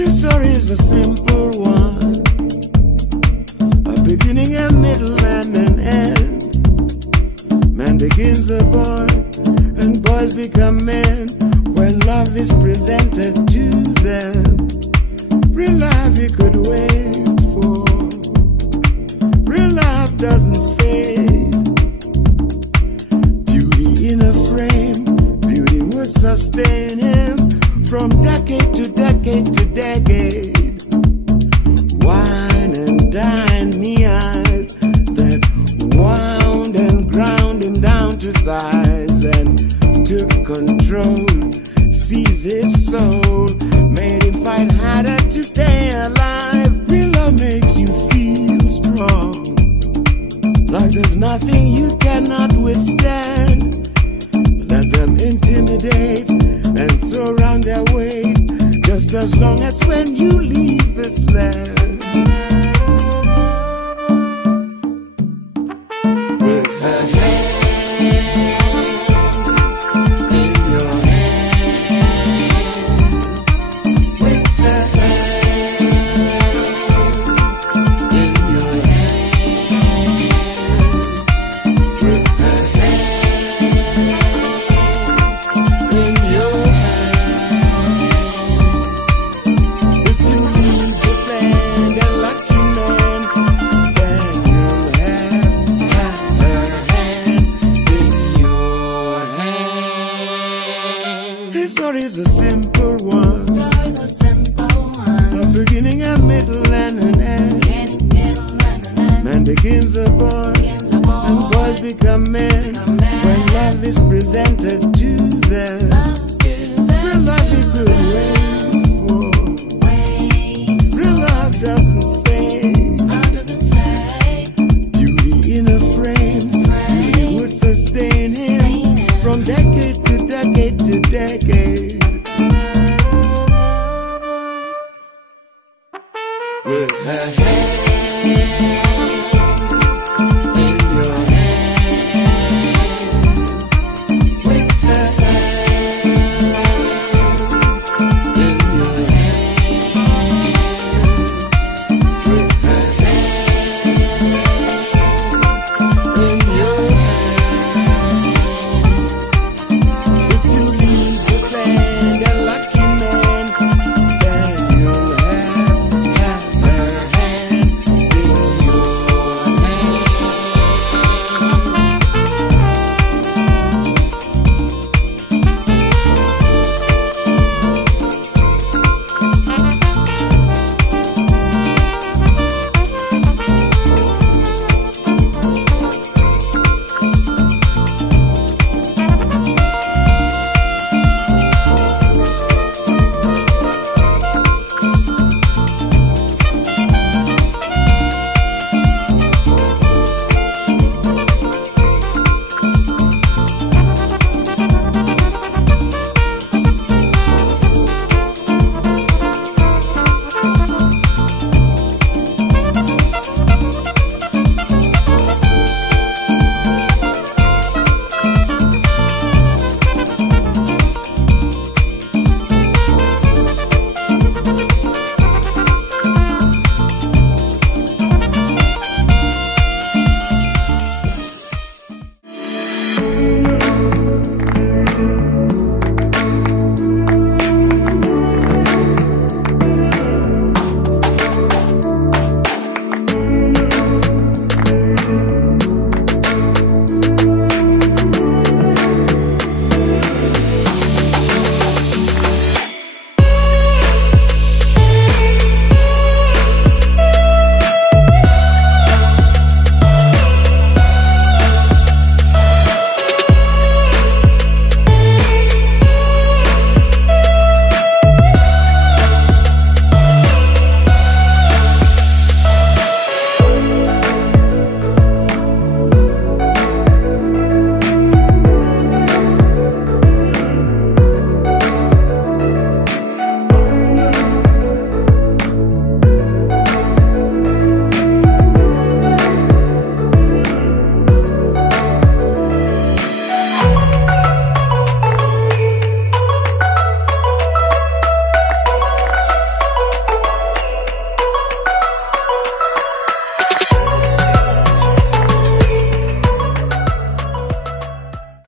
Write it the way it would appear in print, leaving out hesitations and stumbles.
His story is a simple one, a beginning, a middle, and an end. Man begins a boy, and boys become men when love is presented to them. Real love you could wait for. Real love doesn't fade. Beauty in a frame, beauty would sustain him from decade to decade to decade. Wine and dine me eyes that wound and ground him down to size and took control, seized his soul, made him fight harder to stay alive. Real love makes you feel strong, like there's nothing you cannot withstand. Let them intimidate and throw around their weight, just as long as when you leave this land. With her hand in your hand, with her hand in your hand, with her hand in your hand. If you leave this land a lucky man, then you'll have her hand in your hand. His story is a simple one, a beginning, a middle, and an end. Man begins a boy, and boys become men when love is presented to them. Real love you could wait for. Real love doesn't fade. Beauty in a frame, beauty would sustain him from decade to decade to decade. With her hand